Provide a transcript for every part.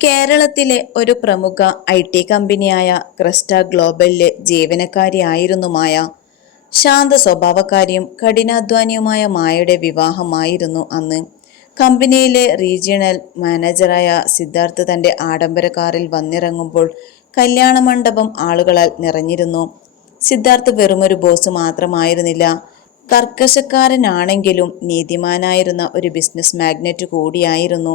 കേരളത്തിലെ ഒരു പ്രമുഖ ഐ.ടി. കമ്പനിയായ ക്രെസ്റ്റ ഗ്ലോബലിലെ ജീവനക്കാരിയായിരുന്നു മായ. ശാന്ത സ്വഭാവക്കാരിയും കഠിനാധ്വാനിയുമായ മായയുടെ വിവാഹമായിരുന്നു അന്ന്. കമ്പനിയിലെ റീജിയണൽ മാനേജറായ സിദ്ധാർത്ഥ് തന്റെ ആഡംബര കാറിൽ വന്നിറങ്ങുമ്പോൾ കല്യാണ മണ്ഡപം ആളുകളാൽ നിറഞ്ഞിരുന്നു. സിദ്ധാർത്ഥ് വെറുമൊരു ബോസ് മാത്രമായിരുന്നില്ല, കർക്കശക്കാരനാണെങ്കിലും നീതിമാനായിരുന്ന ഒരു ബിസിനസ് മാഗ്നറ്റ് കൂടിയായിരുന്നു.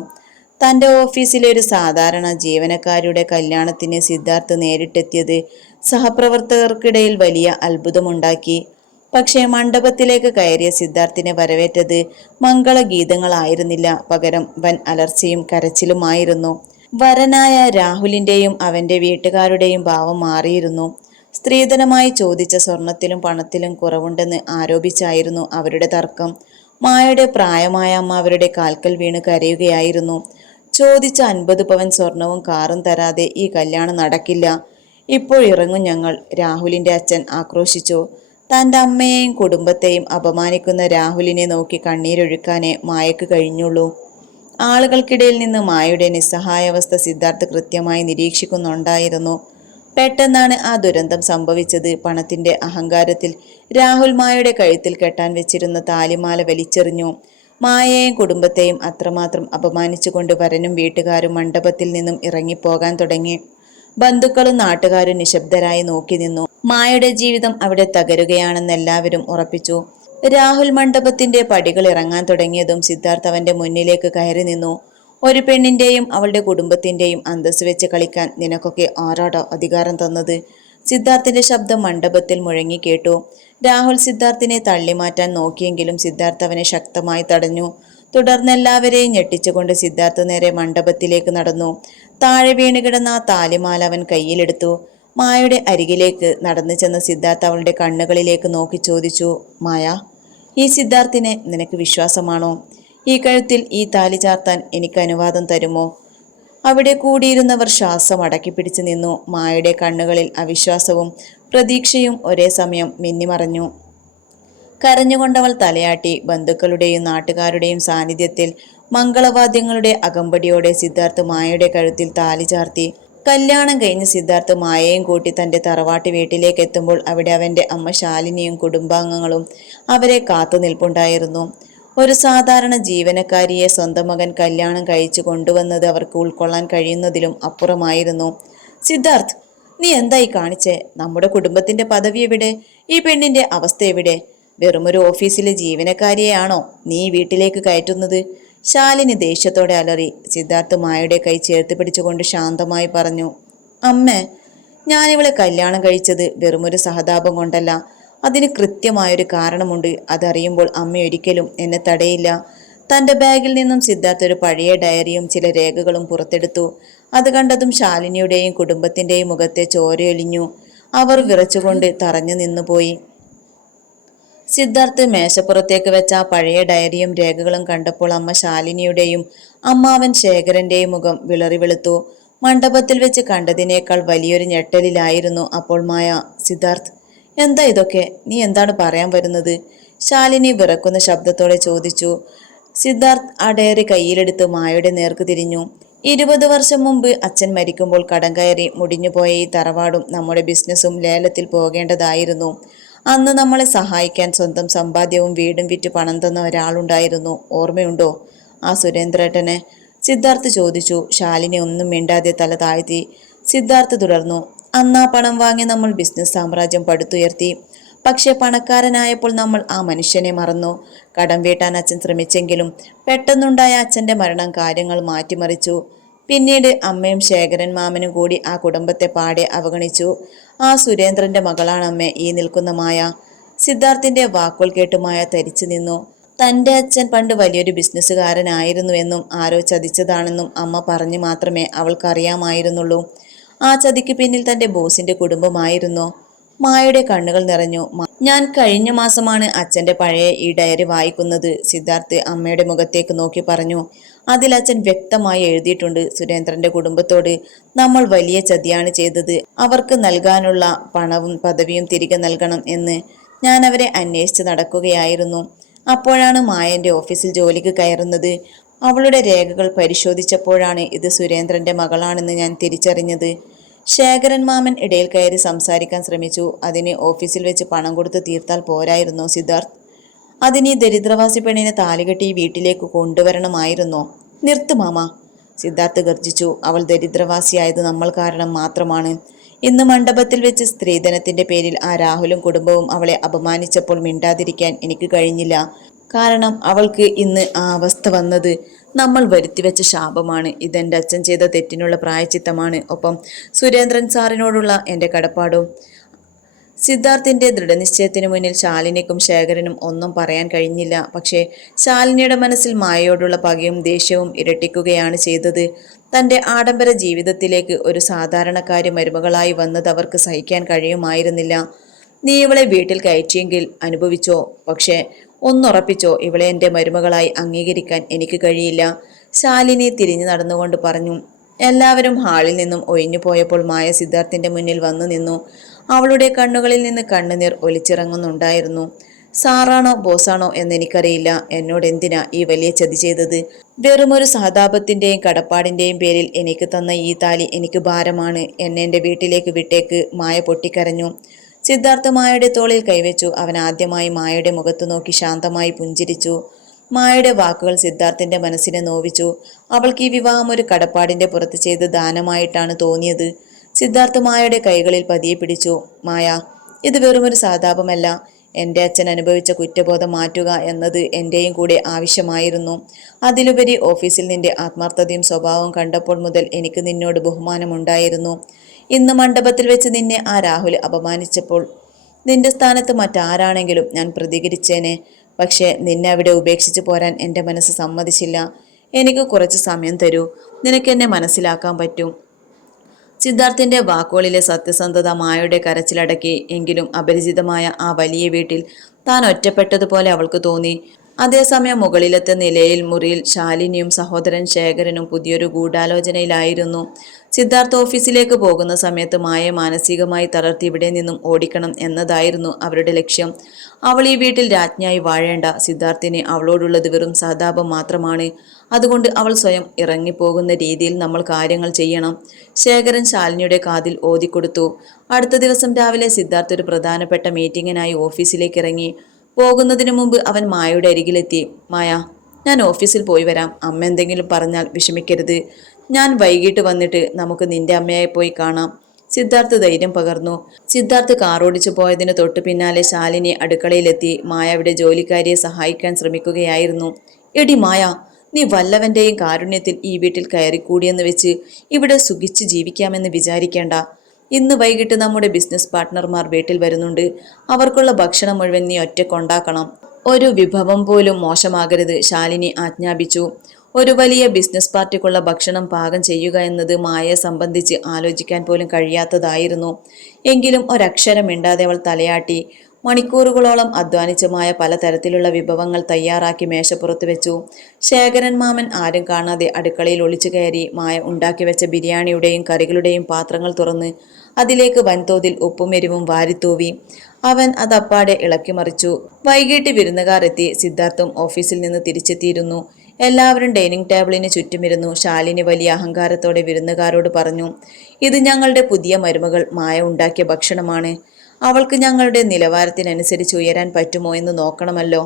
തന്റെ ഓഫീസിലെ ഒരു സാധാരണ ജീവനക്കാരുടെ കല്യാണത്തിന് സിദ്ധാർത്ഥ് നേരിട്ടെത്തിയത് സഹപ്രവർത്തകർക്കിടയിൽ വലിയ അത്ഭുതമുണ്ടാക്കി. പക്ഷേ മണ്ഡപത്തിലേക്ക് കയറിയ സിദ്ധാർത്ഥിനെ വരവേറ്റത് മംഗളഗീതങ്ങളായിരുന്നില്ല, പകരം വൻ അലർച്ചയും കരച്ചിലുമായിരുന്നു. വരനായ രാഹുലിന്റെയും അവന്റെ വീട്ടുകാരുടെയും ഭാവം മാറിയിരുന്നു. സ്ത്രീധനമായി ചോദിച്ച സ്വർണത്തിലും പണത്തിലും കുറവുണ്ടെന്ന് ആരോപിച്ചായിരുന്നു അവരുടെ തർക്കം. മായയുടെ പ്രായമായ അമ്മ അവരുടെ കാൽക്കൽ വീണ് കരയുകയായിരുന്നു. ചോദിച്ച 50 പവൻ സ്വർണവും കാറും തരാതെ ഈ കല്യാണം നടക്കില്ല. ഇപ്പോൾ ഇറങ്ങും ഞങ്ങൾ, രാഹുലിന്റെ അച്ഛൻ ആക്രോശിച്ചു. തന്റെ അമ്മയെയും കുടുംബത്തെയും അപമാനിക്കുന്ന രാഹുലിനെ നോക്കി കണ്ണീരൊഴുക്കാനേ മായക്ക് കഴിഞ്ഞുള്ളൂ. ആളുകൾക്കിടയിൽ നിന്ന് മായയുടെ നിസ്സഹായാവസ്ഥ സിദ്ധാർത്ഥ് കൃത്യമായി നിരീക്ഷിക്കുന്നുണ്ടായിരുന്നു. പെട്ടെന്നാണ് ആ ദുരന്തം സംഭവിച്ചത്. പണത്തിന്റെ അഹങ്കാരത്തിൽ രാഹുൽ മായയുടെ കഴുത്തിൽ കെട്ടാൻ വെച്ചിരുന്ന താലിമാല വലിച്ചെറിഞ്ഞു. മായയെയും കുടുംബത്തെയും അത്രമാത്രം അപമാനിച്ചുകൊണ്ട് വരനും വീട്ടുകാരും മണ്ഡപത്തിൽ നിന്നും ഇറങ്ങിപ്പോകാൻ തുടങ്ങി. ബന്ധുക്കളും നാട്ടുകാരും നിശബ്ദരായി നോക്കി നിന്നു. മായയുടെ ജീവിതം അവിടെ തകരുകയാണെന്ന് എല്ലാവരും ഉറപ്പിച്ചു. രാഹുൽ മണ്ഡപത്തിന്റെ പടികൾ ഇറങ്ങാൻ തുടങ്ങിയതും സിദ്ധാർത്ഥ് അവന്റെ മുന്നിലേക്ക് കയറി നിന്നു. ഒരു പെണ്ണിന്റെയും അവളുടെ കുടുംബത്തിന്റെയും അന്തസ് വെച്ച് കളിക്കാൻ നിനക്കൊക്കെ ആരാടോ അധികാരം തന്നത്? സിദ്ധാർത്ഥിന്റെ ശബ്ദം മണ്ഡപത്തിൽ മുഴങ്ങി കേട്ടു. രാഹുൽ സിദ്ധാർത്ഥിനെ തള്ളിമാറ്റാൻ നോക്കിയെങ്കിലും സിദ്ധാർത്ഥ് അവനെ ശക്തമായി തടഞ്ഞു. തുടർന്ന് എല്ലാവരെയും ഞെട്ടിച്ചുകൊണ്ട് സിദ്ധാർത്ഥ് നേരെ മണ്ഡപത്തിലേക്ക് നടന്നു. താഴെ വീണുകിടന്ന ആ താലിമാല അവൻ കയ്യിലെടുത്തു. മായയുടെ അരികിലേക്ക് നടന്നു ചെന്ന സിദ്ധാർത്ഥ് അവളുടെ കണ്ണുകളിലേക്ക് നോക്കി ചോദിച്ചു, മായ, ഈ സിദ്ധാർത്ഥിനെ നിനക്ക് വിശ്വാസമാണോ? ഈ കഴുത്തിൽ ഈ താലി ചാർത്താൻ എനിക്ക് അനുവാദം തരുമോ? അവിടെ കൂടിയിരുന്നവർ ശ്വാസം അടക്കിപ്പിടിച്ചു നിന്നു. മായയുടെ കണ്ണുകളിൽ അവിശ്വാസവും പ്രതീക്ഷയും ഒരേ സമയം മിന്നിമറഞ്ഞു. കരഞ്ഞുകൊണ്ടവൾ തലയാട്ടി. ബന്ധുക്കളുടെയും നാട്ടുകാരുടെയും സാന്നിധ്യത്തിൽ മംഗളവാദ്യങ്ങളുടെ അകമ്പടിയോടെ സിദ്ധാർത്ഥ് മായയുടെ കഴുത്തിൽ താലി ചാർത്തി. കല്യാണം കഴിഞ്ഞ് സിദ്ധാർത്ഥ് മായയും കൂട്ടി തന്റെ തറവാട്ട് വീട്ടിലേക്ക് എത്തുമ്പോൾ അവിടെ അവന്റെ അമ്മ ശാലിനിയും കുടുംബാംഗങ്ങളും അവരെ കാത്തു നിൽപ്പുണ്ടായിരുന്നു. ഒരു സാധാരണ ജീവനക്കാരിയെ സ്വന്തം മകൻ കല്യാണം കഴിച്ചു കൊണ്ടുവന്നത് അവർക്ക് ഉൾക്കൊള്ളാൻ കഴിയുന്നതിലും അപ്പുറമായിരുന്നു. സിദ്ധാർത്ഥ്, നീ എന്തായി കാണിച്ചേ? നമ്മുടെ കുടുംബത്തിന്റെ പദവി എവിടെ? ഈ പെണ്ണിന്റെ അവസ്ഥ എവിടെ? വെറുമൊരു ഓഫീസിലെ ജീവനക്കാരിയെയാണോ നീ വീട്ടിലേക്ക് കയറ്റുന്നത്? ശാലിനി ദേഷ്യത്തോടെ അലറി. സിദ്ധാർത്ഥ് മായയുടെ കൈ ചേർത്ത് പിടിച്ചുകൊണ്ട് ശാന്തമായി പറഞ്ഞു, അമ്മേ, ഞാനിവളെ കല്യാണം കഴിച്ചത് വെറുമൊരു സഹതാപം കൊണ്ടല്ല. അതിന് കൃത്യമായൊരു കാരണമുണ്ട്. അതറിയുമ്പോൾ അമ്മ ഒരിക്കലും എന്നെ തടയില്ല. തന്റെ ബാഗിൽ നിന്നും സിദ്ധാർത്ഥ് ഒരു പഴയ ഡയറിയും ചില രേഖകളും പുറത്തെടുത്തു. അത് കണ്ടതും ശാലിനിയുടെയും കുടുംബത്തിന്റെയും മുഖത്തെ ചോരയൊലിഞ്ഞു. അവർ വിറച്ചുകൊണ്ട് തറഞ്ഞു നിന്നുപോയി. സിദ്ധാർത്ഥ് മേശപ്പുറത്തേക്ക് വെച്ച ആ പഴയ ഡയറിയും രേഖകളും കണ്ടപ്പോൾ അമ്മ ശാലിനിയുടെയും അമ്മാവൻ ശേഖരന്റെയും മുഖം വിളറി വെളുത്തു. മണ്ഡപത്തിൽ വെച്ച് കണ്ടതിനേക്കാൾ വലിയൊരു ഞെട്ടലിലായിരുന്നു അപ്പോൾ മായ. സിദ്ധാർത്ഥ്, എന്താ ഇതൊക്കെ? നീ എന്താണ് പറയാൻ വരുന്നത്? ശാലിനി വിറക്കുന്ന ശബ്ദത്തോടെ ചോദിച്ചു. സിദ്ധാർത്ഥ് ആ ഡയറി കയ്യിലെടുത്ത് മായയുടെ നേർക്ക് തിരിഞ്ഞു. 20 വർഷം മുമ്പ് അച്ഛൻ മരിക്കുമ്പോൾ കടം കയറി മുടിഞ്ഞുപോയ ഈ തറവാടും നമ്മുടെ ബിസിനസ്സും ലേലത്തിൽ പോകേണ്ടതായിരുന്നു. അന്ന് നമ്മളെ സഹായിക്കാൻ സ്വന്തം സമ്പാദ്യവും വീടും വിറ്റ് പണം തന്ന ഒരാളുണ്ടായിരുന്നു. ഓർമ്മയുണ്ടോ? ആ സുരേന്ദ്രേട്ടനെ? സിദ്ധാർത്ഥ് ചോദിച്ചു. ശാലിനി ഒന്നും മിണ്ടാതെ തല താഴ്ത്തി. സിദ്ധാർത്ഥ് തുടർന്നു. അന്ന് ആ പണം വാങ്ങി നമ്മൾ ബിസിനസ് സാമ്രാജ്യം പടുത്തുയർത്തി. പക്ഷെ പണക്കാരനായപ്പോൾ നമ്മൾ ആ മനുഷ്യനെ മറന്നു. കടം വീട്ടാൻ അച്ഛൻ ശ്രമിച്ചെങ്കിലും പെട്ടെന്നുണ്ടായ അച്ഛന്റെ മരണം കാര്യങ്ങൾ മാറ്റിമറിച്ചു. പിന്നീട് അമ്മയും ശേഖരൻ മാമനും കൂടി ആ കുടുംബത്തെ പാടെ അവഗണിച്ചു. ആ സുരേന്ദ്രന്റെ മകളാണ് അമ്മേ ഈ നിൽക്കുന്ന മായ. സിദ്ധാർത്ഥിന്റെ വാക്കുകൾ കേട്ട് മായ തരിച്ചു നിന്നു. തന്റെ അച്ഛൻ പണ്ട് വലിയൊരു ബിസിനസ്സുകാരനായിരുന്നുവെന്നും ആരോ ചതിച്ചതാണെന്നും അമ്മ പറഞ്ഞു മാത്രമേ അവൾക്കറിയാമായിരുന്നുള്ളൂ. ആ ചതിക്ക് പിന്നിൽ തന്റെ ബോസിന്റെ കുടുംബമായിരുന്നു. മായയുടെ കണ്ണുകൾ നിറഞ്ഞു. ഞാൻ കഴിഞ്ഞ മാസമാണ് അച്ഛന്റെ പഴയ ഈ ഡയറി വായിക്കുന്നത്, സിദ്ധാർത്ഥ് അമ്മയുടെ മുഖത്തേക്ക് നോക്കി പറഞ്ഞു. അതിൽ അച്ഛൻ വ്യക്തമായി എഴുതിയിട്ടുണ്ട്, സുരേന്ദ്രന്റെ കുടുംബത്തോട് നമ്മൾ വലിയ ചതിയാണ് ചെയ്തത്. അവർക്ക് നൽകാനുള്ള പണവും പദവിയും തിരികെ നൽകണം എന്ന്. ഞാൻ അവരെ അന്വേഷിച്ച് നടക്കുകയായിരുന്നു. അപ്പോഴാണ് മായ എൻ്റെ ഓഫീസിൽ ജോലിക്ക് കയറുന്നത്. അവളുടെ രേഖകൾ പരിശോധിച്ചപ്പോഴാണ് ഇത് സുരേന്ദ്രന്റെ മകളാണെന്ന് ഞാൻ തിരിച്ചറിഞ്ഞത്. ശേഖരൻ മാമൻ ഇടയിൽ കയറി സംസാരിക്കാൻ ശ്രമിച്ചു. അതിന് ഓഫീസിൽ വെച്ച് പണം കൊടുത്ത് തീർത്താൽ പോരായിരുന്നോ സിദ്ധാർത്ഥ്? അതിന് ഈ ദരിദ്രവാസി പെണ്ണിനെ താലികെട്ടി വീട്ടിലേക്ക് കൊണ്ടുവരണമായിരുന്നോ? നിർത്ത് മാമ, സിദ്ധാർത്ഥ് ഗർജിച്ചു. അവൾ ദരിദ്രവാസിയായത് നമ്മൾ കാരണം മാത്രമാണ്. ഇന്ന് മണ്ഡപത്തിൽ വെച്ച് സ്ത്രീധനത്തിന്റെ പേരിൽ ആ രാഹുലും കുടുംബവും അവളെ അപമാനിച്ചപ്പോൾ മിണ്ടാതിരിക്കാൻ എനിക്ക് കഴിഞ്ഞില്ല. കാരണം അവൾക്ക് ഇന്ന് ആ അവസ്ഥ വന്നത് നമ്മൾ വരുത്തിവെച്ച ശാപമാണ്. ഇതെന്റെ അച്ഛൻ ചെയ്ത തെറ്റിനുള്ള പ്രായച്ചിത്തമാണ്. ഒപ്പം സുരേന്ദ്രൻ സാറിനോടുള്ള എൻ്റെ കടപ്പാടും. സിദ്ധാർത്ഥിന്റെ ദൃഢനിശ്ചയത്തിനു മുന്നിൽ ശാലിനിക്കും ശേഖരനും ഒന്നും പറയാൻ കഴിഞ്ഞില്ല. പക്ഷേ ശാലിനിയുടെ മനസ്സിൽ മായയോടുള്ള പകയും ദേഷ്യവും ഇരട്ടിക്കുകയാണ് ചെയ്തത്. തന്റെ ആഡംബര ജീവിതത്തിലേക്ക് ഒരു സാധാരണക്കാരി മരുമകളായി വന്നത് അവർക്ക് സഹിക്കാൻ കഴിയുമായിരുന്നില്ല. നീ ഇവളെ വീട്ടിൽ കയറ്റിയെങ്കിൽ അനുഭവിച്ചോ, പക്ഷേ ഒന്നുറപ്പിച്ചോ, ഇവളെ എൻ്റെ മരുമകളായി അംഗീകരിക്കാൻ എനിക്ക് കഴിയില്ല, ശാലിനി തിരിഞ്ഞു നടന്നുകൊണ്ട് പറഞ്ഞു. എല്ലാവരും ഹാളിൽ നിന്നും ഒഴിഞ്ഞു പോയപ്പോൾ മായ സിദ്ധാർത്ഥിന്റെ മുന്നിൽ വന്നു നിന്നു. അവളുടെ കണ്ണുകളിൽ നിന്ന് കണ്ണുനീർ ഒലിച്ചിറങ്ങുന്നുണ്ടായിരുന്നു. സാറാണോ ബോസാണോ എന്നെനിക്കറിയില്ല, എന്നോട് എന്തിനാ ഈ വലിയ ചതി ചെയ്തത്? വെറുമൊരു സഹതാപത്തിന്റെയും കടപ്പാടിന്റെയും പേരിൽ എനിക്ക് തന്ന ഈ താലി എനിക്ക് ഭാരമാണ്. എന്നെ എൻ്റെ വീട്ടിലേക്ക് വിട്ടേക്ക്. മായ പൊട്ടിക്കരഞ്ഞു. സിദ്ധാർത്ഥ മായയുടെ തോളിൽ കൈവച്ചു. അവൻ ആദ്യമായി മായയുടെ മുഖത്ത് നോക്കി ശാന്തമായി പുഞ്ചിരിച്ചു. മായയുടെ വാക്കുകൾ സിദ്ധാർത്ഥിന്റെ മനസ്സിനെ നോവിച്ചു. അവൾക്ക് ഈ വിവാഹം ഒരു കടപ്പാടിന്റെ പുറത്ത് ചെയ്ത് ദാനമായിട്ടാണ് തോന്നിയത്. സിദ്ധാർത്ഥ മായയുടെ കൈകളിൽ പതിയെ പിടിച്ചു. മായ, ഇത് വെറുമൊരു സഹതാപമല്ല. എൻ്റെ അച്ഛൻ അനുഭവിച്ച കുറ്റബോധം മാറ്റുക എന്നത് എൻ്റെയും കൂടെ ആവശ്യമായിരുന്നു. അതിലുപരി ഓഫീസിൽ നിന്റെ ആത്മാർത്ഥതയും സ്വഭാവവും കണ്ടപ്പോൾ മുതൽ എനിക്ക് നിന്നോട് ബഹുമാനമുണ്ടായിരുന്നു. ഇന്ന് മണ്ഡപത്തിൽ വെച്ച് നിന്നെ ആ രാഹുൽ അപമാനിച്ചപ്പോൾ നിന്റെ സ്ഥാനത്ത് മറ്റാരാണെങ്കിലും ഞാൻ പ്രതികരിച്ചേനെ. പക്ഷേ നിന്നെ അവിടെ ഉപേക്ഷിച്ച് പോരാൻ എൻ്റെ മനസ്സ് സമ്മതിച്ചില്ല. എനിക്ക് കുറച്ച് സമയം തരൂ, നിനക്കെന്നെ മനസ്സിലാക്കാൻ പറ്റും. സിദ്ധാർത്ഥിന്റെ വാക്കുകളിലെ സത്യസന്ധത മായയുടെ കരച്ചിലടക്കി. എങ്കിലും അപരിചിതമായ ആ വലിയ വീട്ടിൽ താൻ ഒറ്റപ്പെട്ടതുപോലെ അവൾക്ക് തോന്നി. അതേസമയം മുകളിലത്തെ നിലയിൽ മുറിയിൽ ശാലിനിയും സഹോദരൻ ശേഖരനും പുതിയൊരു ഗൂഢാലോചനയിലായിരുന്നു. സിദ്ധാർത്ഥ് ഓഫീസിലേക്ക് പോകുന്ന സമയത്ത് മായയെ മാനസികമായി തളർത്തി ഇവിടെ നിന്നും ഓടിക്കണം എന്നതായിരുന്നു അവരുടെ ലക്ഷ്യം. അവൾ ഈ വീട്ടിൽ രാജ്ഞിയായി വാഴേണ്ട. സിദ്ധാർത്ഥിന് അവളോടുള്ളത് വെറും സഹതാപം മാത്രമാണ്. അതുകൊണ്ട് അവൾ സ്വയം ഇറങ്ങിപ്പോകുന്ന രീതിയിൽ നമ്മൾ കാര്യങ്ങൾ ചെയ്യണം. ശേഖരൻ ശാലിനിയുടെ കാതിൽ ഓതിക്കൊടുത്തു. അടുത്ത ദിവസം രാവിലെ സിദ്ധാർത്ഥ് ഒരു പ്രധാനപ്പെട്ട മീറ്റിങ്ങിനായി ഓഫീസിലേക്ക് ഇറങ്ങി. പോകുന്നതിനു മുമ്പ് അവൻ മായയുടെ അരികിലെത്തി. മായ, ഞാൻ ഓഫീസിൽ പോയി വരാം. അമ്മ എന്തെങ്കിലും പറഞ്ഞാൽ വിഷമിക്കരുത്. ഞാൻ വൈകിട്ട് വന്നിട്ട് നമുക്ക് നിന്റെ അമ്മയെ പോയി കാണാം. സിദ്ധാർത്ഥ് ധൈര്യം പകർന്നു. സിദ്ധാർത്ഥ് കാറോടിച്ചു പോയതിന് തൊട്ടു പിന്നാലെ ശാലിനി അടുക്കളയിലെത്തി. മായ അവിടെ ജോലിക്കാരിയെ സഹായിക്കാൻ ശ്രമിക്കുകയായിരുന്നു. എടി മായ, നീ വല്ലവന്റെയും കാരുണ്യത്തിൽ ഈ വീട്ടിൽ കയറിക്കൂടിയെന്ന് വെച്ച് ഇവിടെ സുഖിച്ച് ജീവിക്കാമെന്ന് വിചാരിക്കേണ്ട. ഇന്ന് വൈകിട്ട് നമ്മുടെ ബിസിനസ് പാർട്ട്ണർമാർ വീട്ടിൽ വരുന്നുണ്ട്. അവർക്കുള്ള ഭക്ഷണം മുഴുവൻ നീ ഒറ്റക്കൊണ്ടാക്കണം. ഒരു വിഭവം പോലും മോശമാകരുത്, ശാലിനി ആജ്ഞാപിച്ചു. ഒരു വലിയ ബിസിനസ് പാർട്ടിക്കുള്ള ഭക്ഷണം പാകം ചെയ്യുക എന്നത് മായയെ സംബന്ധിച്ച് ആലോചിക്കാൻ പോലും കഴിയാത്തതായിരുന്നു. എങ്കിലും ഒരക്ഷരം മിണ്ടാതെ അവൾ തലയാട്ടി. മണിക്കൂറുകളോളം അധ്വാനിച്ചമായ പലതരത്തിലുള്ള വിഭവങ്ങൾ തയ്യാറാക്കി മേശപ്പുറത്ത് വെച്ചു. ശേഖരൻ മാമൻ ആരും കാണാതെ അടുക്കളയിൽ ഒളിച്ചു കയറി. മായ ഉണ്ടാക്കി വെച്ച ബിരിയാണിയുടെയും കറികളുടെയും പാത്രങ്ങൾ തുറന്ന് അതിലേക്ക് വൻതോതിൽ ഉപ്പും എരിവും വാരിത്തൂവി. അവൻ അതപ്പാടെ ഇളക്കിമറിച്ചു. വൈകിട്ട് വിരുന്നുകാർ എത്തി. സിദ്ധാർത്ഥും ഓഫീസിൽ നിന്ന് തിരിച്ചെത്തിയിരുന്നു. എല്ലാവരും ഡൈനിങ് ടേബിളിന് ചുറ്റുമിരുന്നു. ശാലിനി വലിയ അഹങ്കാരത്തോടെ വിരുന്നുകാരോട് പറഞ്ഞു, ഇത് ഞങ്ങളുടെ പുതിയ മരുമകൾ മായ ഉണ്ടാക്കിയ ഭക്ഷണമാണ്. അവൾക്ക് ഞങ്ങളുടെ നിലവാരത്തിനനുസരിച്ച് ഉയരാൻ പറ്റുമോ എന്ന് നോക്കണമല്ലോ.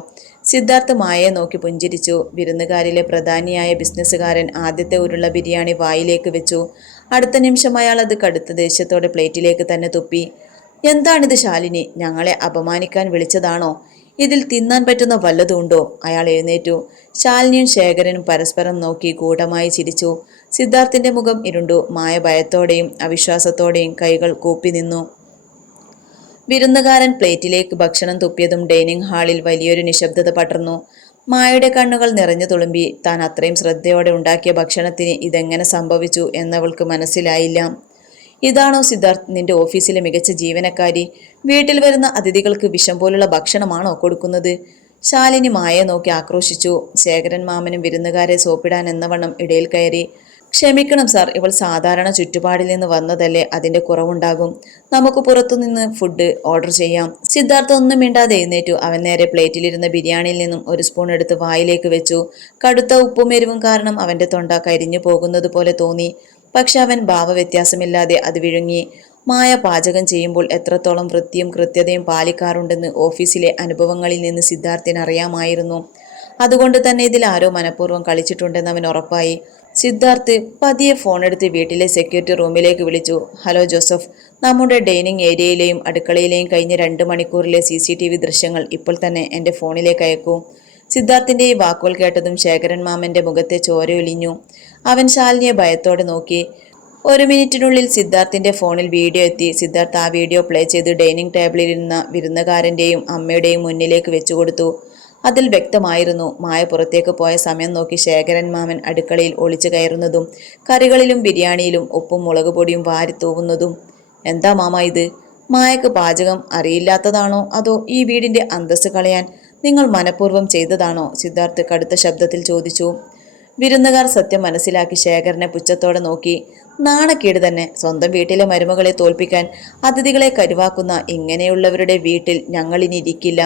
സിദ്ധാർത്ഥ് മായയെ നോക്കി പുഞ്ചിരിച്ചു. വിരുന്നുകാരിലെ പ്രധാനിയായ ബിസിനസ്സുകാരൻ ആദ്യത്തെ ഉരുള ബിരിയാണി വായിലേക്ക് വെച്ചു. അടുത്ത നിമിഷം അയാൾ അത് കടുത്ത ദേഷ്യത്തോടെ പ്ലേറ്റിലേക്ക് തന്നെ തുപ്പി. എന്താണിത് ശാലിനി, ഞങ്ങളെ അപമാനിക്കാൻ വിളിച്ചതാണോ? ഇതിൽ തിന്നാൻ പറ്റുന്ന വല്ലതുണ്ടോ? അയാൾ എഴുന്നേറ്റു. ശാലിനിയും ശേഖരനും പരസ്പരം നോക്കി ഗൂഢമായി ചിരിച്ചു. സിദ്ധാർത്ഥിന്റെ മുഖം ഇരുണ്ടു. മായ ഭയത്തോടെയും അവിശ്വാസത്തോടെയും കൈകൾ കൂപ്പി നിന്നു. വിരുന്നുകാരൻ പ്ലേറ്റിലേക്ക് ഭക്ഷണം തുപ്പിയതും ഡൈനിങ് ഹാളിൽ വലിയൊരു നിശബ്ദത പടർന്നു. മായയുടെ കണ്ണുകൾ നിറഞ്ഞു തുളുമ്പി. താൻ അത്രയും ശ്രദ്ധയോടെ ഉണ്ടാക്കിയ ഭക്ഷണത്തിന് ഇതെങ്ങനെ സംഭവിച്ചു എന്നവൾക്ക് മനസ്സിലായില്ല. ഇതാണോ സിദ്ധാർത്ഥ്, നിന്റെ ഓഫീസിലെ മികച്ച ജീവനക്കാരി? വീട്ടിൽ വരുന്ന അതിഥികൾക്ക് വിഷം പോലുള്ള ഭക്ഷണമാണോ കൊടുക്കുന്നത്? ശാലിനി മായയെ നോക്കി ആക്രോശിച്ചു. ശേഖരൻ മാമനും വിരുന്നുകാരെ സോപ്പിടാൻ എന്നവണ്ണം ഇടയിൽ കയറി. ക്ഷമിക്കണം സാർ, ഇവൾ സാധാരണ ചുറ്റുപാടിൽ നിന്ന് വന്നതല്ലേ, അതിന്റെ കുറവുണ്ടാകും. നമുക്ക് പുറത്തുനിന്ന് ഫുഡ് ഓർഡർ ചെയ്യാം. സിദ്ധാർത്ഥ ഒന്നും മിണ്ടാതെ എഴുന്നേറ്റു. അവൻ നേരെ പ്ലേറ്റിലിരുന്ന ബിരിയാണിയിൽ നിന്നും ഒരു സ്പൂൺ എടുത്ത് വായിലേക്ക് വെച്ചു. കടുത്ത ഉപ്പും എരിവും കാരണം അവന്റെ തൊണ്ട കരിഞ്ഞു പോകുന്നത് പോലെ തോന്നി. പക്ഷെ അവൻ ഭാവവ്യത്യാസമില്ലാതെ അത് വിഴുങ്ങി. മായ പാചകം ചെയ്യുമ്പോൾ എത്രത്തോളം വൃത്തിയും കൃത്യതയും പാലിക്കാറുണ്ടെന്ന് ഓഫീസിലെ അനുഭവങ്ങളിൽ നിന്ന് സിദ്ധാർത്ഥിന് അറിയാമായിരുന്നു. അതുകൊണ്ട് തന്നെ ഇതിൽ ആരോ മനഃപൂർവ്വം കളിച്ചിട്ടുണ്ടെന്ന് അവൻ ഉറപ്പായി. സിദ്ധാർത്ഥ് പതിയെ ഫോണെടുത്ത് വീട്ടിലെ സെക്യൂരിറ്റി റൂമിലേക്ക് വിളിച്ചു. ഹലോ ജോസഫ്, നമ്മുടെ ഡൈനിങ് ഏരിയയിലെയും അടുക്കളയിലെയും കഴിഞ്ഞ 2 മണിക്കൂറിലെ CCTV ദൃശ്യങ്ങൾ ഇപ്പോൾ തന്നെ എൻ്റെ ഫോണിലേക്ക് അയക്കൂ. സിദ്ധാർത്ഥിന്റെ ഈ വാക്കുകൾ കേട്ടതും ശേഖരൻ മാമന്റെ മുഖത്തെ ചോരയൊലിഞ്ഞു. അവൻ ശാലിനിയെ ഭയത്തോടെ നോക്കി. 1 മിനിറ്റിനുള്ളിൽ സിദ്ധാർത്ഥിന്റെ ഫോണിൽ വീഡിയോ എത്തി. സിദ്ധാർത്ഥ് ആ വീഡിയോ പ്ലേ ചെയ്ത് ഡൈനിങ് ടേബിളിലിരുന്ന വിരുന്നുകാരന്റെയും അമ്മയുടെയും മുന്നിലേക്ക് വെച്ചുകൊടുത്തു. അതിൽ വ്യക്തമായിരുന്നു മായ പുറത്തേക്ക് പോയ സമയം നോക്കി ശേഖരൻ മാമൻ അടുക്കളയിൽ ഒളിച്ചു കയറുന്നതും കറികളിലും ബിരിയാണിയിലും ഉപ്പും മുളകുപൊടിയും വാരിത്തൂവുന്നതും. എന്താ മാമ ഇത്? മായക്ക് പാചകം അറിയില്ലാത്തതാണോ അതോ ഈ വീടിന്റെ അന്തസ്സ് കളയാൻ നിങ്ങൾ മനഃപൂർവ്വം ചെയ്തതാണോ? സിദ്ധാർത്ഥ് കടുത്ത ശബ്ദത്തിൽ ചോദിച്ചു. വിരുന്നുകാർ സത്യം മനസ്സിലാക്കി ശേഖരനെ പുച്ഛത്തോടെ നോക്കി. നാണക്കേട് തന്നെ, സ്വന്തം വീട്ടിലെ മരുമകളെ തോൽപ്പിക്കാൻ അതിഥികളെ കരുവാക്കുന്ന ഇങ്ങനെയുള്ളവരുടെ വീട്ടിൽ ഞങ്ങളിനി ഇരിക്കില്ല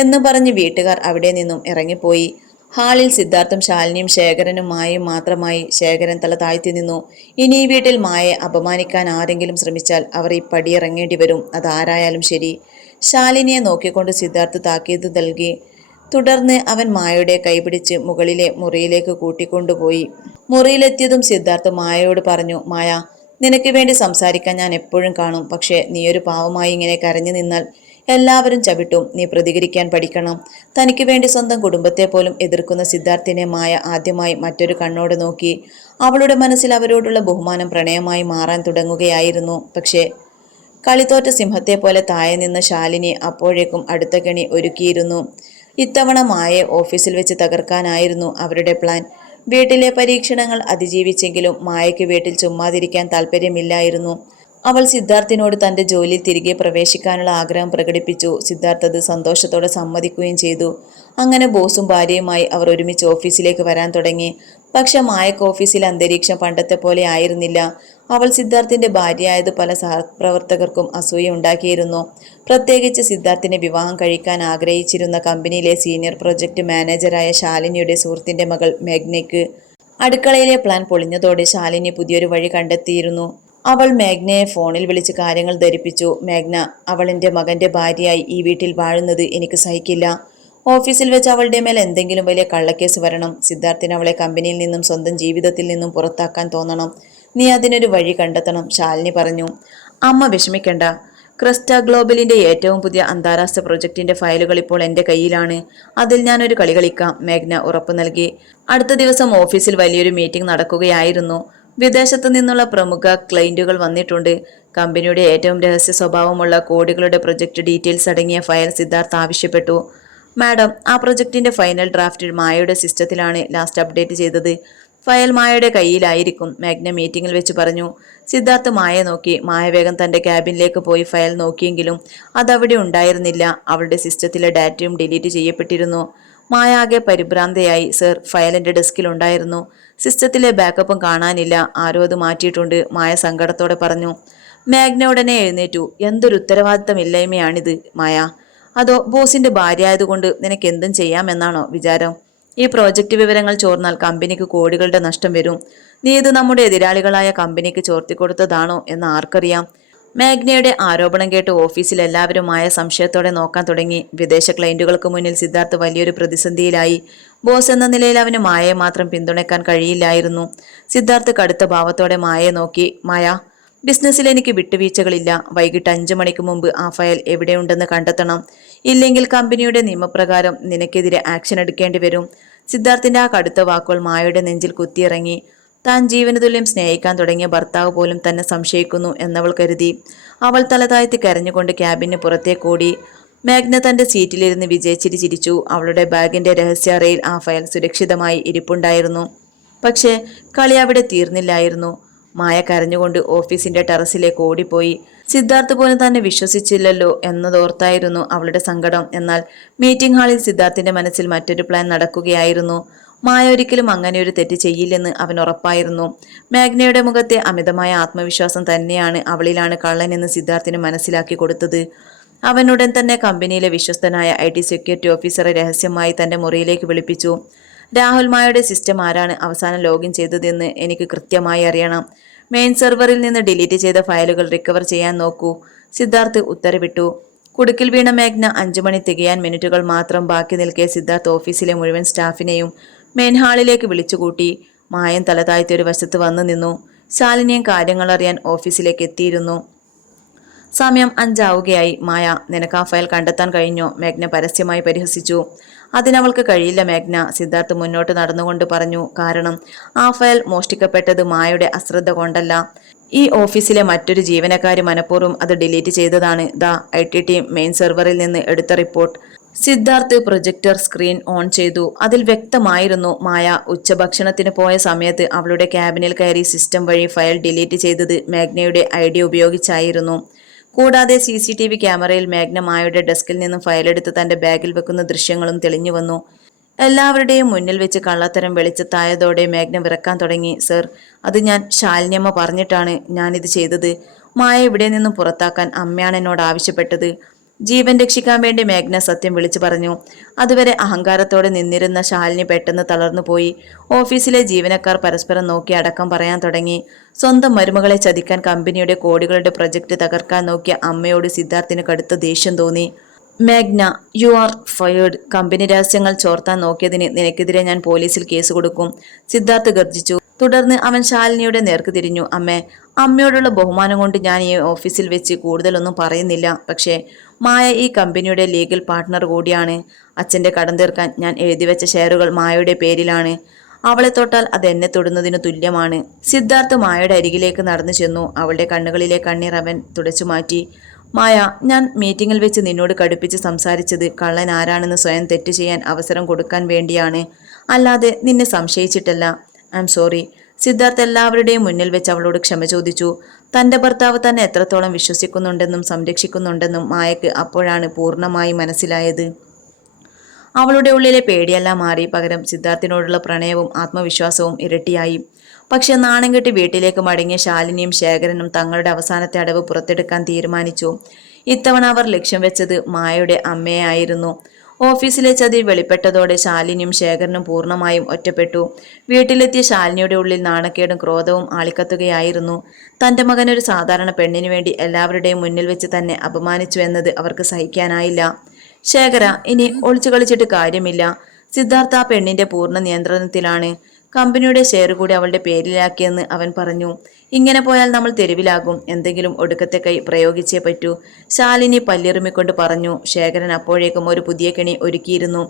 എന്ന് പറഞ്ഞ് വീട്ടുകാർ അവിടെ നിന്നും ഇറങ്ങിപ്പോയി. ഹാളിൽ സിദ്ധാർത്ഥും ശാലിനിയും ശേഖരനും മായയും മാത്രമായി. ശേഖരൻ തല താഴ്ത്തി നിന്നു. ഇനി ഈ വീട്ടിൽ മായയെ അപമാനിക്കാൻ ആരെങ്കിലും ശ്രമിച്ചാൽ അവർ ഈ പടിയിറങ്ങേണ്ടി വരും, അതാരായാലും ശരി. ശാലിനിയെ നോക്കിക്കൊണ്ട് സിദ്ധാർത്ഥ് താക്കീത് നൽകി. തുടർന്ന് അവൻ മായയുടെ കൈപിടിച്ച് മുകളിലെ മുറിയിലേക്ക് കൂട്ടിക്കൊണ്ടുപോയി. മുറിയിലെത്തിയതും സിദ്ധാർത്ഥ് മായയോട് പറഞ്ഞു, മായ, നിനക്ക് വേണ്ടി സംസാരിക്കാൻ ഞാൻ എപ്പോഴും കാണും. പക്ഷേ നീയൊരു പാവമായി ഇങ്ങനെ കരഞ്ഞു നിന്നാൽ എല്ലാവരും ചവിട്ടും. നീ പ്രതികരിക്കാൻ പഠിക്കണം. തനിക്ക് വേണ്ടി സ്വന്തം കുടുംബത്തെ പോലും എതിർക്കുന്ന സിദ്ധാർത്ഥിനെ മായ ആദ്യമായി മറ്റൊരു കണ്ണോടെ നോക്കി. അവളുടെ മനസ്സിൽ അവരോടുള്ള ബഹുമാനം പ്രണയമായി മാറാൻ തുടങ്ങുകയായിരുന്നു. പക്ഷേ കളിത്തോറ്റ സിംഹത്തെ പോലെ താഴെ നിന്ന ശാലിനി അപ്പോഴേക്കും അടുത്ത കെണി ഒരുക്കിയിരുന്നു. ഇത്തവണ മായയെ ഓഫീസിൽ വെച്ച് തകർക്കാനായിരുന്നു അവരുടെ പ്ലാൻ. വീട്ടിലെ പരീക്ഷണങ്ങൾ അതിജീവിച്ചെങ്കിലും മായയ്ക്ക് വീട്ടിൽ ചുമ്മാതിരിക്കാൻ താല്പര്യമില്ലായിരുന്നു. അവൾ സിദ്ധാർത്ഥിനോട് തന്റെ ജോലിയിൽ തിരികെ പ്രവേശിക്കാനുള്ള ആഗ്രഹം പ്രകടിപ്പിച്ചു. സിദ്ധാർത്ഥ് അത് സന്തോഷത്തോടെ സമ്മതിക്കുകയും ചെയ്തു. അങ്ങനെ ബോസും ഭാര്യയുമായി അവർ ഒരുമിച്ച് ഓഫീസിലേക്ക് വരാൻ തുടങ്ങി. പക്ഷെ മായക്ക് ഓഫീസിലെ അന്തരീക്ഷം പണ്ടത്തെ പോലെ ആയിരുന്നില്ല. അവൾ സിദ്ധാർത്ഥിന്റെ ഭാര്യയായത് പല സഹപ്രവർത്തകർക്കും അസൂയ ഉണ്ടാക്കിയിരുന്നു. പ്രത്യേകിച്ച് സിദ്ധാർത്ഥിനെ വിവാഹം കഴിക്കാൻ ആഗ്രഹിച്ചിരുന്ന കമ്പനിയിലെ സീനിയർ പ്രൊജക്ട് മാനേജറായ ശാലിനിയുടെ സുഹൃത്തിന്റെ മകൾ മേഘ്നയ്ക്ക്. അടുക്കളയിലെ പ്ലാൻ പൊളിഞ്ഞതോടെ ശാലിനി പുതിയൊരു വഴി കണ്ടെത്തിയിരുന്നു. അവൾ മേഘ്നയെ ഫോണിൽ വിളിച്ച് കാര്യങ്ങൾ ധരിപ്പിച്ചു. മേഘ്ന, അവളെന്റെ മകന്റെ ഭാര്യയായി ഈ വീട്ടിൽ വാഴുന്നത് എനിക്ക് സഹിക്കില്ല. ഓഫീസിൽ വെച്ച് അവളുടെ മേൽ എന്തെങ്കിലും വലിയ കള്ളക്കേസ് വരണം. സിദ്ധാർത്ഥിന് അവളെ കമ്പനിയിൽ നിന്നും സ്വന്തം ജീവിതത്തിൽ നിന്നും പുറത്താക്കാൻ തോന്നണം. നീ അതിനൊരു വഴി കണ്ടെത്തണം, ശാലിനി പറഞ്ഞു. അമ്മ വിഷമിക്കണ്ട. ക്രിസ്റ്റ ഗ്ലോബലിന്റെ ഏറ്റവും പുതിയ അന്താരാഷ്ട്ര പ്രൊജക്ടിന്റെ ഫയലുകൾ ഇപ്പോൾ എന്റെ കയ്യിലാണ്. അതിൽ ഞാനൊരു കളി കളിക്കാം, മേഘ്ന ഉറപ്പു നൽകി. അടുത്ത ദിവസം ഓഫീസിൽ വലിയൊരു മീറ്റിംഗ് നടക്കുകയായിരുന്നു. വിദേശത്തു നിന്നുള്ള പ്രമുഖ ക്ലയന്റുകൾ വന്നിട്ടുണ്ട്. കമ്പനിയുടെ ഏറ്റവും രഹസ്യ സ്വഭാവമുള്ള കോടികളുടെ പ്രൊജക്ട് ഡീറ്റെയിൽസ് അടങ്ങിയ ഫയൽ സിദ്ധാർത്ഥ് ആവശ്യപ്പെട്ടു. മാഡം, ആ പ്രൊജക്ടിന്റെ ഫൈനൽ ഡ്രാഫ്റ്റ് മായയുടെ സിസ്റ്റത്തിലാണ് ലാസ്റ്റ് അപ്ഡേറ്റ് ചെയ്തത്. ഫയൽ മായയുടെ കയ്യിലായിരിക്കും, മേഘ്ന മീറ്റിംഗിൽ വെച്ച് പറഞ്ഞു. സിദ്ധാർത്ഥ് മായയെ നോക്കി. മായ വേഗം തന്റെ ക്യാബിനിലേക്ക് പോയി ഫയൽ നോക്കിയെങ്കിലും അതവിടെ ഉണ്ടായിരുന്നില്ല. അവളുടെ സിസ്റ്റത്തിലെ ഡാറ്റയും ഡിലീറ്റ് ചെയ്യപ്പെട്ടിരുന്നു. മായ ആകെ പരിഭ്രാന്തയായി. സർ, ഫയൽ എൻ്റെ ഡെസ്കിൽ ഉണ്ടായിരുന്നു. സിസ്റ്റത്തിലെ ബാക്കപ്പും കാണാനില്ല. ആരോ അത് മാറ്റിയിട്ടുണ്ട്, മായ സങ്കടത്തോടെ പറഞ്ഞു. മേഘ്ന ഉടനെ എഴുന്നേറ്റു. എന്തൊരു ഉത്തരവാദിത്തമില്ലായ്മയാണിത് മായ. അതോ ബോസിന്റെ ഭാര്യ ആയതുകൊണ്ട് നിനക്ക് എന്തും ചെയ്യാമെന്നാണോ വിചാരം? ഈ പ്രോജക്റ്റ് വിവരങ്ങൾ ചോർന്നാൽ കമ്പനിക്ക് കോടികളുടെ നഷ്ടം വരും. നീ ഇത് നമ്മുടെ എതിരാളികളായ കമ്പനിക്ക് ചോർത്തിക്കൊടുത്തതാണോ എന്ന് ആർക്കറിയാം? മേഘ്നയുടെ ആരോപണം കേട്ട് ഓഫീസിൽ എല്ലാവരും മായ സംശയത്തോടെ നോക്കാൻ തുടങ്ങി. വിദേശ ക്ലയന്റുകൾക്ക് മുന്നിൽ സിദ്ധാർത്ഥ് വലിയൊരു പ്രതിസന്ധിയിലായി. ബോസ് എന്ന നിലയിൽ അവന് മായയെ മാത്രം പിന്തുണയ്ക്കാൻ കഴിയില്ലായിരുന്നു. സിദ്ധാർത്ഥ് കടുത്ത ഭാവത്തോടെ മായയെ നോക്കി. മായ, ബിസിനസ്സിൽ എനിക്ക് വിട്ടുവീഴ്ചകളില്ല. വൈകിട്ട് 5 മണിക്ക് മുമ്പ് ആ ഫയൽ എവിടെയുണ്ടെന്ന് കണ്ടെത്തണം. ഇല്ലെങ്കിൽ കമ്പനിയുടെ നിയമപ്രകാരം നിനക്കെതിരെ ആക്ഷൻ എടുക്കേണ്ടി വരും. സിദ്ധാർത്ഥിന്റെ ആ കടുത്ത വാക്കുകൾ മായയുടെ നെഞ്ചിൽ കുത്തിയിറങ്ങി. താൻ ജീവന തുല്യം സ്നേഹിക്കാൻ തുടങ്ങിയ ഭർത്താവ് പോലും തന്നെ സംശയിക്കുന്നു എന്നവൾ കരുതി. അവൾ തല താഴ്ത്തി കരഞ്ഞുകൊണ്ട് ക്യാബിന് പുറത്തേക്കോടി. മേഘ്ന തന്റെ സീറ്റിലിരുന്ന് വിജയിച്ചിരി ചിരിച്ചു. അവളുടെ ബാഗിന്റെ രഹസ്യ അറയിൽ ആ ഫയൽ സുരക്ഷിതമായി ഇരിപ്പുണ്ടായിരുന്നു. പക്ഷേ കളി അവിടെ തീർന്നില്ലായിരുന്നു. മായ കരഞ്ഞുകൊണ്ട് ഓഫീസിന്റെ ടെറസിലേക്ക് ഓടിപ്പോയി. സിദ്ധാർത്ഥ് പോലും തന്നെ വിശ്വസിച്ചില്ലല്ലോ എന്നതോർത്തായിരുന്നു അവളുടെ സങ്കടം. എന്നാൽ മീറ്റിംഗ് ഹാളിൽ സിദ്ധാർത്ഥിന്റെ മനസ്സിൽ മറ്റൊരു പ്ലാൻ നടക്കുകയായിരുന്നു. മായ ഒരിക്കലും അങ്ങനെ ഒരു തെറ്റ് ചെയ്യില്ലെന്ന് അവൻ ഉറപ്പായിരുന്നു. മേഘ്നയുടെ മുഖത്തെ അമിതമായ ആത്മവിശ്വാസം തന്നെയാണ് അവളിലാണ് കള്ളനെന്ന് സിദ്ധാർത്ഥിന് മനസ്സിലാക്കി കൊടുത്തത്. അവനുടൻ തന്നെ കമ്പനിയിലെ വിശ്വസ്തനായ IT സെക്യൂരിറ്റി ഓഫീസറെ രഹസ്യമായി തന്റെ മുറിയിലേക്ക് വിളിപ്പിച്ചു. രാഹുൽ മായയുടെ സിസ്റ്റം ആരാണ് അവസാനം ലോഗിൻ ചെയ്തതെന്ന് എനിക്ക് കൃത്യമായി അറിയണം. മെയിൻ സെർവറിൽ നിന്ന് ഡിലീറ്റ് ചെയ്ത ഫയലുകൾ റിക്കവർ ചെയ്യാൻ നോക്കൂ, സിദ്ധാർത്ഥ് ഉത്തരവിട്ടു. കുടുക്കിൽ വീണ മേഘ്ന 5 മണി തികയാൻ മിനിറ്റുകൾ മാത്രം ബാക്കി നിൽക്കെ സിദ്ധാർത്ഥ് ഓഫീസിലെ മുഴുവൻ സ്റ്റാഫിനെയും മെയിൻ ഹാളിലേക്ക് വിളിച്ചുകൂട്ടി. മായൻ തലതാഴ്ത്തി ഒരു വശത്ത് വന്നു നിന്നു. ശാലിനിയും കാര്യങ്ങൾ അറിയാൻ ഓഫീസിലേക്ക് എത്തിയിരുന്നു. സമയം 5 ആവുകയായി. മായ, നിനക്ക് ആ ഫയൽ കണ്ടെത്താൻ കഴിഞ്ഞോ? മേഘ്ന പരസ്യമായി പരിഹസിച്ചു. അതിനവൾക്ക് കഴിയില്ല മേഘ്ന, സിദ്ധാർത്ഥ് മുന്നോട്ട് നടന്നുകൊണ്ട് പറഞ്ഞു. കാരണം ആ ഫയൽ മോഷ്ടിക്കപ്പെട്ടത് മായയുടെ അശ്രദ്ധ കൊണ്ടല്ല. ഈ ഓഫീസിലെ മറ്റൊരു ജീവനക്കാരി മനഃപൂർവ്വം അത് ഡിലീറ്റ് ചെയ്തതാണ്. IT ടീം മെയിൻ സെർവറിൽ നിന്ന് എടുത്ത report. Siddharth projector screen on ചെയ്തു. അതിൽ വ്യക്തമായിരുന്നു മായ ഉച്ചഭക്ഷണത്തിന് പോയ സമയത്ത് അവളുടെ ക്യാബിനിൽ കയറി സിസ്റ്റം വഴി ഫയൽ ഡിലീറ്റ് ചെയ്തത് മേഘ്നയുടെ ഐഡിയ ഉപയോഗിച്ചായിരുന്നു. കൂടാതെ CCTV ക്യാമറയിൽ മേഘ്ന മായയുടെ ഡെസ്കിൽ നിന്നും ഫയലെടുത്ത് തന്റെ ബാഗിൽ വെക്കുന്ന ദൃശ്യങ്ങളും തെളിഞ്ഞു വന്നു. എല്ലാവരുടെയും മുന്നിൽ വെച്ച് കള്ളത്തരം വെളിച്ചത്തായതോടെ മേഘ്ന വിറക്കാൻ തുടങ്ങി. സർ, അത് ഞാൻ ശാലിനിയമ്മ പറഞ്ഞിട്ടാണ് ഞാനിത് ചെയ്തത്. മായ ഇവിടെ നിന്നും പുറത്താക്കാൻ അമ്മയാണ് എന്നോട് ആവശ്യപ്പെട്ടത്. ജീവൻ രക്ഷിക്കാൻ വേണ്ടി മേഘ്ന സത്യം വിളിച്ചു പറഞ്ഞു. അതുവരെ അഹങ്കാരത്തോടെ നിന്നിരുന്ന ശാലിനി പെട്ടെന്ന് തളർന്നു പോയി. ഓഫീസിലെ ജീവനക്കാർ പരസ്പരം നോക്കി അടക്കം പറയാൻ തുടങ്ങി. സ്വന്തം മരുമകളെ ചതിക്കാൻ കമ്പനിയുടെ കോടികളുടെ പ്രൊജക്ട് തകർക്കാൻ നോക്കിയ അമ്മയോട് സിദ്ധാർത്ഥിന് കടുത്ത ദേഷ്യം തോന്നി. മേഘ്ന, യു ആർ ഫയേർഡ്. കമ്പനി രഹസ്യങ്ങൾ ചോർത്താൻ നോക്കിയതിന് നിനക്കെതിരെ ഞാൻ പോലീസിൽ കേസ് കൊടുക്കും, സിദ്ധാർത്ഥ് ഗർജിച്ചു. തുടർന്ന് അവൻ ശാലിനിയുടെ നേർക്ക് തിരിഞ്ഞു. അമ്മയോടുള്ള ബഹുമാനം കൊണ്ട് ഞാൻ ഈ ഓഫീസിൽ വെച്ച് കൂടുതലൊന്നും പറയുന്നില്ല. പക്ഷേ മായ ഈ കമ്പനിയുടെ ലീഗൽ പാർട്ട്ണർ കൂടിയാണ്. അച്ഛൻ്റെ കടം തീർക്കാൻ ഞാൻ എഴുതിവെച്ച ഷെയറുകൾ മായയുടെ പേരിലാണ്. അവളെ തൊട്ടാൽ അത് എന്നെ തൊടുന്നതിന് തുല്യമാണ്. സിദ്ധാർത്ഥ് മായയുടെ അരികിലേക്ക് നടന്നു ചെന്നു. അവളുടെ കണ്ണുകളിലെ കണ്ണീർ അവൻ തുടച്ചു മാറ്റി. മായ, ഞാൻ മീറ്റിംഗിൽ വെച്ച് നിന്നോട് കടുപ്പിച്ച് സംസാരിച്ചത് കള്ളൻ ആരാണെന്ന് സ്വയം തെറ്റ് ചെയ്യാൻ അവസരം കൊടുക്കാൻ വേണ്ടിയാണ്, അല്ലാതെ നിന്നെ സംശയിച്ചിട്ടല്ല. I'm sorry. സിദ്ധാർത്ഥ് എല്ലാവരുടെയും മുന്നിൽ വെച്ച് അവളോട് ക്ഷമ ചോദിച്ചു. തന്റെ ഭർത്താവ് തന്നെ എത്രത്തോളം വിശ്വസിക്കുന്നുണ്ടെന്നും സംരക്ഷിക്കുന്നുണ്ടെന്നും മായക്ക് അപ്പോഴാണ് പൂർണ്ണമായി മനസ്സിലായത്. അവളുടെ ഉള്ളിലെ പേടിയെല്ലാം മാറി. പകരം സിദ്ധാർത്ഥിനോടുള്ള പ്രണയവും ആത്മവിശ്വാസവും ഇരട്ടിയായി. പക്ഷെ നാണം കെട്ടി വീട്ടിലേക്ക് മടങ്ങിയ ശാലിനിയും ശേഖരനും തങ്ങളുടെ അവസാനത്തെ അടവ് പുറത്തെടുക്കാൻ തീരുമാനിച്ചു. ഇത്തവണ അവർ ലക്ഷ്യം വെച്ചത് മായയുടെ അമ്മയെ ആയിരുന്നു. ഓഫീസിലെ ചതി വെളിപ്പെട്ടതോടെ ശാലിനിയും ശേഖരനും പൂർണ്ണമായും ഒറ്റപ്പെട്ടു. വീട്ടിലെത്തിയ ശാലിനിയുടെ ഉള്ളിൽ നാണക്കേടും ക്രോധവും ആളിക്കത്തുകയായിരുന്നു. തന്റെ മകൻ ഒരു സാധാരണ പെണ്ണിനു വേണ്ടി എല്ലാവരുടെയും മുന്നിൽ വെച്ച് തന്നെ അപമാനിച്ചു എന്നത് അവർക്ക് സഹിക്കാനായില്ല. ശേഖര, ഇനി ഒളിച്ചു കളിച്ചിട്ട് കാര്യമില്ല. സിദ്ധാർത്ഥ ആ പെണ്ണിന്റെ പൂർണ്ണ നിയന്ത്രണത്തിലാണ്. കമ്പനിയുടെ ഷെയർ കൂടി അവളുടെ പേരിലാക്കിയെന്ന് അവൻ പറഞ്ഞു. ഇങ്ങനെ പോയാൽ നമ്മൾ തെരുവിലാകും. എന്തെങ്കിലും ഒടുക്കത്തെ കൈ പ്രയോഗിച്ചേ പറ്റൂ, ശാലിനി പല്ലിറുമിക്കൊണ്ട് പറഞ്ഞു. ശേഖരൻ അപ്പോഴേക്കും ഒരു പുതിയ കെണി ഒരുക്കിയിരുന്നു.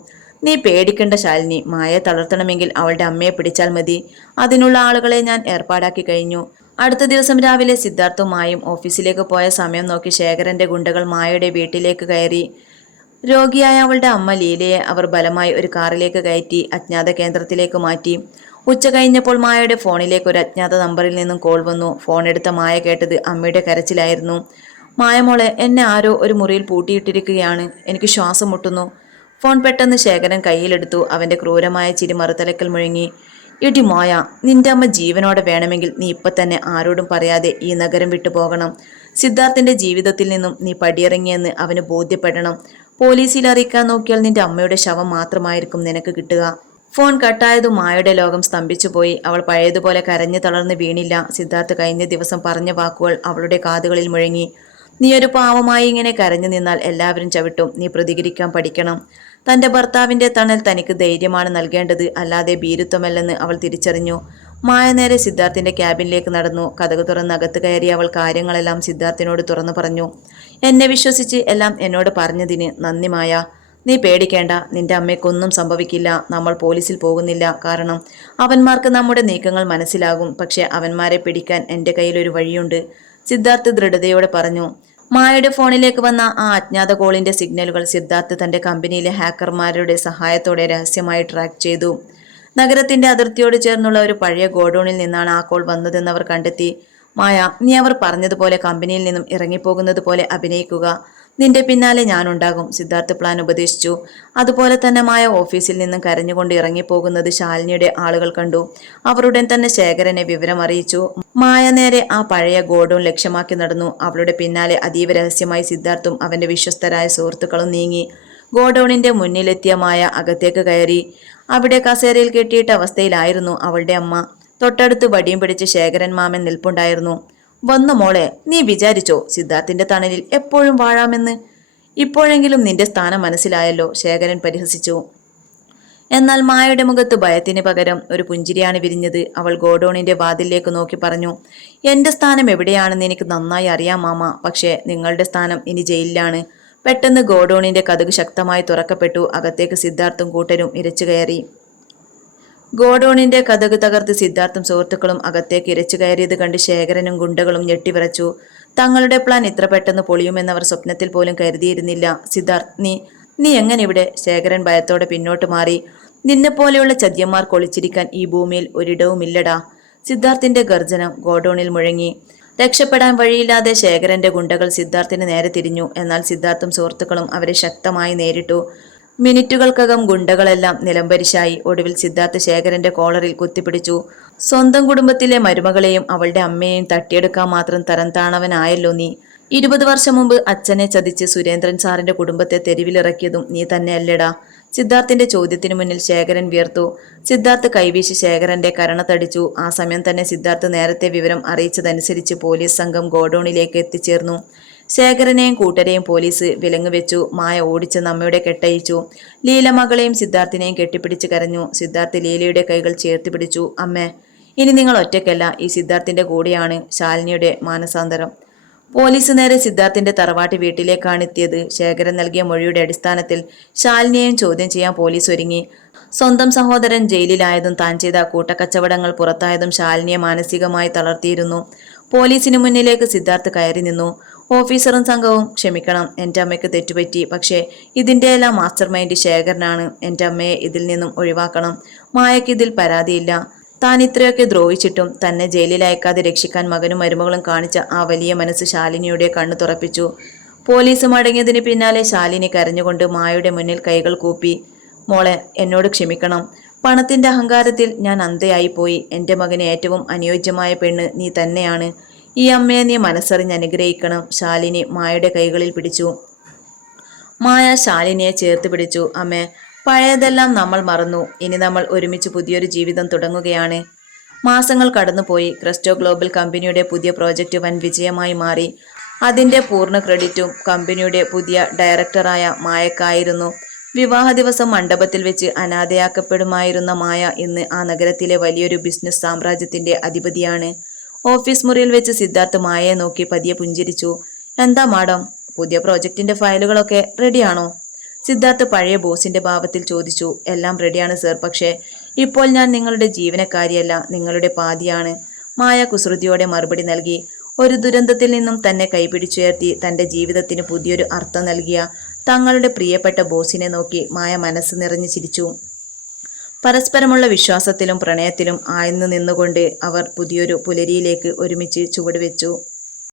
നീ പേടിക്കണ്ട ശാലിനി, മായയെ തളർത്തണമെങ്കിൽ അവളുടെ അമ്മയെ പിടിച്ചാൽ മതി. അതിനുള്ള ആളുകളെ ഞാൻ ഏർപ്പാടാക്കി കഴിഞ്ഞു. അടുത്ത ദിവസം രാവിലെ സിദ്ധാർത്ഥും മായും ഓഫീസിലേക്ക് പോയ സമയം നോക്കി ശേഖരന്റെ ഗുണ്ടകൾ മായയുടെ വീട്ടിലേക്ക് കയറി. രോഗിയായ അവളുടെ അമ്മ ലീലയെ അവർ ബലമായി ഒരു കാറിലേക്ക് കയറ്റി അജ്ഞാത കേന്ദ്രത്തിലേക്ക് മാറ്റി. ഉച്ച കഴിഞ്ഞപ്പോൾ മായയുടെ ഫോണിലേക്ക് ഒരു അജ്ഞാത നമ്പറിൽ നിന്നും കോൾ വന്നു. ഫോൺ എടുത്ത മായ കേട്ടത് അമ്മയുടെ കരച്ചിലായിരുന്നു. മായമോളെ, എന്നെ ആരോ ഒരു മുറിയിൽ പൂട്ടിയിട്ടിരിക്കുകയാണ്. എനിക്ക് ശ്വാസം മുട്ടുന്നു. ഫോൺ പെട്ടെന്ന് ശേഖരൻ കയ്യിലെടുത്തു. അവന്റെ ക്രൂരമായ ചിരി മറുതലക്കൽ മുഴങ്ങി. ഇടി മായ, നിന്റെ അമ്മ ജീവനോടെ വേണമെങ്കിൽ നീ ഇപ്പൊ തന്നെ ആരോടും പറയാതെ ഈ നഗരം വിട്ടു പോകണം. സിദ്ധാർത്ഥിന്റെ ജീവിതത്തിൽ നിന്നും നീ പടിയിറങ്ങിയെന്ന് അവന് ബോധ്യപ്പെടണം. പോലീസിൽ അറിയിക്കാൻ നോക്കിയാൽ നിന്റെ അമ്മയുടെ ശവം മാത്രമായിരിക്കും നിനക്ക് കിട്ടുക. ഫോൺ കട്ടായതും മായയുടെ ലോകം സ്തംഭിച്ചുപോയി. അവൾ പഴയതുപോലെ കരഞ്ഞു തളർന്ന് വീണില്ല. സിദ്ധാർത്ഥ് കഴിഞ്ഞ ദിവസം പറഞ്ഞ വാക്കുകൾ അവളുടെ കാതുകളിൽ മുഴങ്ങി. നീ ഒരു പാവമായി ഇങ്ങനെ കരഞ്ഞു നിന്നാൽ എല്ലാവരും ചവിട്ടും. നീ പ്രതികരിക്കാൻ പഠിക്കണം. തന്റെ ഭർത്താവിന്റെ തണൽ തനിക്ക് ധൈര്യമാണ് നൽകേണ്ടത്, അല്ലാതെ ഭീരുത്വമല്ലെന്ന് അവൾ തിരിച്ചറിഞ്ഞു. മായ നേരെ സിദ്ധാർത്ഥിന്റെ ക്യാബിനിലേക്ക് നടന്നു. കതക് തുറന്ന് അകത്ത് കയറി അവൾ കാര്യങ്ങളെല്ലാം സിദ്ധാർത്ഥിനോട് തുറന്നു പറഞ്ഞു. എന്നെ വിശ്വസിച്ച് എല്ലാം എന്നോട് പറഞ്ഞതിന് നന്ദി മായ. നീ പേടിക്കേണ്ട, നിന്റെ അമ്മയ്ക്കൊന്നും സംഭവിക്കില്ല. നമ്മൾ പോലീസിൽ പോകുന്നില്ല. കാരണം അവന്മാർക്ക് നമ്മുടെ നീക്കങ്ങൾ മനസ്സിലാകും. പക്ഷെ അവന്മാരെ പിടിക്കാൻ എൻ്റെ കയ്യിലൊരു വഴിയുണ്ട്, സിദ്ധാർത്ഥ് ദൃഢതയോടെ പറഞ്ഞു. മായയുടെ ഫോണിലേക്ക് വന്ന ആ അജ്ഞാത കോളിന്റെ സിഗ്നലുകൾ സിദ്ധാർത്ഥ് തന്റെ കമ്പനിയിലെ ഹാക്കർമാരുടെ സഹായത്തോടെ രഹസ്യമായി ട്രാക്ക് ചെയ്തു. നഗരത്തിന്റെ അതിർത്തിയോട് ചേർന്നുള്ള ഒരു പഴയ ഗോഡൌണിൽ നിന്നാണ് ആ കോൾ വന്നതെന്ന് അവർ കണ്ടെത്തി. മായ, നീ അവർ പറഞ്ഞതുപോലെ കമ്പനിയിൽ നിന്നും ഇറങ്ങിപ്പോകുന്നത് പോലെ അഭിനയിക്കുക. നിന്റെ പിന്നാലെ ഞാനുണ്ടാകും, സിദ്ധാർത്ഥ് പ്ലാൻ ഉപദേശിച്ചു. അതുപോലെ തന്നെ മായ ഓഫീസിൽ നിന്നും കരഞ്ഞുകൊണ്ട് ഇറങ്ങിപ്പോകുന്നത് ശാലിനിയുടെ ആളുകൾ കണ്ടു. അവർ ഉടൻ തന്നെ ശേഖരനെ വിവരം അറിയിച്ചു. മായ നേരെ ആ പഴയ ഗോഡൌൺ ലക്ഷ്യമാക്കി നടന്നു. അവളുടെ പിന്നാലെ അതീവ രഹസ്യമായി സിദ്ധാർത്ഥും അവന്റെ വിശ്വസ്തരായ സുഹൃത്തുക്കളും നീങ്ങി. ഗോഡൌണിന്റെ മുന്നിലെത്തിയ മായ അകത്തേക്ക് കയറി. അവിടെ കസേരയിൽ കെട്ടിയിട്ട അവസ്ഥയിലായിരുന്നു അവളുടെ അമ്മ. തൊട്ടടുത്ത് വടിയും പിടിച്ച് ശേഖരൻ മാമൻ നിൽപ്പുണ്ടായിരുന്നു. വന്നു മോളെ, നീ വിചാരിച്ചോ സിദ്ധാർത്ഥിന്റെ തണലിൽ എപ്പോഴും വാഴാമെന്ന്? ഇപ്പോഴെങ്കിലും നിന്റെ സ്ഥാനം മനസ്സിലായല്ലോ, ശേഖരൻ പരിഹസിച്ചു. എന്നാൽ മായയുടെ മുഖത്ത് ഭയത്തിന് പകരം ഒരു പുഞ്ചിരിയാണ് വിരിഞ്ഞത്. അവൾ ഗോഡൌണിന്റെ വാതിലിലേക്ക് നോക്കി പറഞ്ഞു, എന്റെ സ്ഥാനം എവിടെയാണെന്ന് എനിക്ക് നന്നായി അറിയാം മാമ, പക്ഷേ നിങ്ങളുടെ സ്ഥാനം ഇനി ജയിലിലാണ്. പെട്ടെന്ന് ഗോഡൌണിന്റെ കതക് ശക്തമായി തുറക്കപ്പെട്ടു. അകത്തേക്ക് സിദ്ധാർത്ഥും കൂട്ടരും ഇരച്ചു കയറി. ഗോഡൌണിന്റെ കതക് തകർത്ത് സിദ്ധാർത്ഥും സുഹൃത്തുക്കളും അകത്തേക്ക് ഇരച്ചു കയറിയത് കണ്ട് ശേഖരനും ഗുണ്ടകളും ഞെട്ടിവിറച്ചു. തങ്ങളുടെ പ്ലാൻ ഇത്ര പെട്ടെന്ന് പൊളിയുമെന്നവർ സ്വപ്നത്തിൽ പോലും കരുതിയിരുന്നില്ല. സിദ്ധാർത്ഥ്, നീ എങ്ങനെ ഇവിടെ? ശേഖരൻ ഭയത്തോടെ പിന്നോട്ട് മാറി. നിന്നെപ്പോലെയുള്ള ചതിയന്മാർ കൊളിച്ചിരിക്കാൻ ഈ ഭൂമിയിൽ ഒരിടവുമില്ലടാ. സിദ്ധാർത്ഥിന്റെ ഗർജനം ഗോഡൌണിൽ മുഴങ്ങി. രക്ഷപ്പെടാൻ വഴിയില്ലാതെ ശേഖരന്റെ ഗുണ്ടകൾ സിദ്ധാർത്ഥിന് നേരെ തിരിഞ്ഞു. എന്നാൽ സിദ്ധാർത്ഥും സുഹൃത്തുക്കളും അവരെ ശക്തമായി നേരിട്ടു. മിനിറ്റുകൾക്കകം ഗുണ്ടകളെല്ലാം നിലംപരിശായി. ഒടുവിൽ സിദ്ധാർത്ഥ് ശേഖരന്റെ കോളറിൽ കുത്തിപ്പിടിച്ചു. സ്വന്തം കുടുംബത്തിലെ മരുമകളെയും അവളുടെ അമ്മയെയും തട്ടിയെടുക്കാൻ മാത്രം തരം താണവനായല്ലോ നീ. 20 വർഷം മുമ്പ് അച്ഛനെ ചതിച്ച് സുരേന്ദ്രൻ സാറിന്റെ കുടുംബത്തെ തെരുവിലിറക്കിയതും നീ തന്നെയല്ലേടാ? സിദ്ധാർത്ഥിന്റെ ചോദ്യത്തിനു മുന്നിൽ ശേഖരൻ വിയർത്തു. സിദ്ധാർത്ഥ് കൈവീശി ശേഖരന്റെ കരണത്തടിച്ചു. ആ സമയം തന്നെ സിദ്ധാർത്ഥ് നേരത്തെ വിവരം അറിയിച്ചതനുസരിച്ച് പോലീസ് സംഘം ഗോഡൌണിലേക്ക് എത്തിച്ചേർന്നു. ശേഖരനെയും കൂട്ടരെയും പോലീസ് വിലങ്ങ് വെച്ചു. മായ ഓടിച്ച് നമ്മയുടെ കെട്ടയിച്ചു. ലീല മകളെയും സിദ്ധാർത്ഥിനെയും കെട്ടിപ്പിടിച്ച് കരഞ്ഞു. സിദ്ധാർത്ഥ് ലീലയുടെ കൈകൾ ചേർത്ത് പിടിച്ചു. അമ്മേ, ഇനി നിങ്ങൾ ഒറ്റയ്ക്കല്ല, ഈ സിദ്ധാർത്ഥിന്റെ കൂടെയാണ് ശാലിനിയുടെ മാനസാന്തരം. പോലീസ് നേരെ സിദ്ധാർത്ഥിന്റെ തറവാട്ട് വീട്ടിലേക്കാണ് എത്തിയത്. ശേഖരൻ നൽകിയ മൊഴിയുടെ അടിസ്ഥാനത്തിൽ ശാലിനിയെയും ചോദ്യം ചെയ്യാൻ പോലീസ് ഒരുങ്ങി. സ്വന്തം സഹോദരൻ ജയിലിലായതും താൻ ചെയ്ത കൂട്ടക്കച്ചവടങ്ങൾ പുറത്തായതും ശാലിനിയെ മാനസികമായി തളർത്തിയിരുന്നു. പോലീസിന് മുന്നിലേക്ക് സിദ്ധാർത്ഥ് കയറി നിന്നു. ഓഫീസറും സംഘവും, ക്ഷമിക്കണം, എൻ്റെ അമ്മയ്ക്ക് തെറ്റുപറ്റി. പക്ഷേ ഇതിൻ്റെ എല്ലാം മാസ്റ്റർ മൈൻഡ് ശേഖരനാണ്. എൻ്റെ അമ്മയെ ഇതിൽ നിന്നും ഒഴിവാക്കണം. മായയ്ക്ക് ഇതിൽ പരാതിയില്ല. താൻ ഇത്രയൊക്കെ ദ്രോഹിച്ചിട്ടും തന്നെ ജയിലിൽ അയക്കാതെ രക്ഷിക്കാൻ മകനും മരുമകളും കാണിച്ച ആ വലിയ മനസ്സ് ശാലിനിയുടെ കണ്ണു തുറപ്പിച്ചു. പോലീസ് മടങ്ങിയതിന് പിന്നാലെ ശാലിനി കരഞ്ഞുകൊണ്ട് മായയുടെ മുന്നിൽ കൈകൾ കൂപ്പി. മോളെ, എന്നോട് ക്ഷമിക്കണം. പണത്തിന്റെ അഹങ്കാരത്തിൽ ഞാൻ അന്ധയായിപ്പോയി. എൻ്റെ മകന് ഏറ്റവും അനുയോജ്യമായ പെണ്ണ് നീ തന്നെയാണ്. ഈ അമ്മയെ നീ മനസ്സറിഞ്ഞ് അനുഗ്രഹിക്കണം. ശാലിനി മായയുടെ കൈകളിൽ പിടിച്ചു. മായ ശാലിനിയെ ചേർത്ത് പിടിച്ചു. അമ്മേ, പഴയതെല്ലാം നമ്മൾ മറന്നു. ഇനി നമ്മൾ ഒരുമിച്ച് പുതിയൊരു ജീവിതം തുടങ്ങുകയാണ്. മാസങ്ങൾ കടന്നുപോയി. ക്രെസ്റ്റോ ഗ്ലോബൽ കമ്പനിയുടെ പുതിയ പ്രോജക്റ്റ് വൻ വിജയമായി മാറി. അതിൻ്റെ പൂർണ്ണ ക്രെഡിറ്റും കമ്പനിയുടെ പുതിയ ഡയറക്ടറായ മായക്കായിരുന്നു. വിവാഹ ദിവസം മണ്ഡപത്തിൽ വെച്ച് അനാഥയാക്കപ്പെടുമായിരുന്ന മായ ഇന്ന് ആ നഗരത്തിലെ വലിയൊരു ബിസിനസ് സാമ്രാജ്യത്തിന്റെ അധിപതിയാണ്. ഓഫീസ് മുറിയിൽ വെച്ച് സിദ്ധാർത്ഥ് മായയെ നോക്കി പതിയെ പുഞ്ചിരിച്ചു. എന്താ മാഡം, പുതിയ പ്രോജക്റ്റിന്റെ ഫയലുകളൊക്കെ റെഡിയാണോ? സിദ്ധാർത്ഥ് പഴയ ബോസിന്റെ ഭാവത്തിൽ ചോദിച്ചു. എല്ലാം റെഡിയാണ് സർ, പക്ഷേ ഇപ്പോൾ ഞാൻ നിങ്ങളുടെ ജീവനക്കാരിയല്ല, നിങ്ങളുടെ പാതിയാണ്. മായ കുസൃതിയോടെ മറുപടി നൽകി. ഒരു ദുരന്തത്തിൽ നിന്നും തന്നെ കൈപിടിച്ചുയർത്തി തന്റെ ജീവിതത്തിന് പുതിയൊരു അർത്ഥം നൽകിയ തങ്ങളുടെ പ്രിയപ്പെട്ട ബോസിനെ നോക്കി മായ മനസ്സ് നിറഞ്ഞു ചിരിച്ചു. പരസ്പരമുള്ള വിശ്വാസത്തിലും പ്രണയത്തിലും ആഴ്ന്നു നിന്നുകൊണ്ട് അവർ പുതിയൊരു പുലരിയിലേക്ക് ഒരുമിച്ച് ചുവടുവെച്ചു.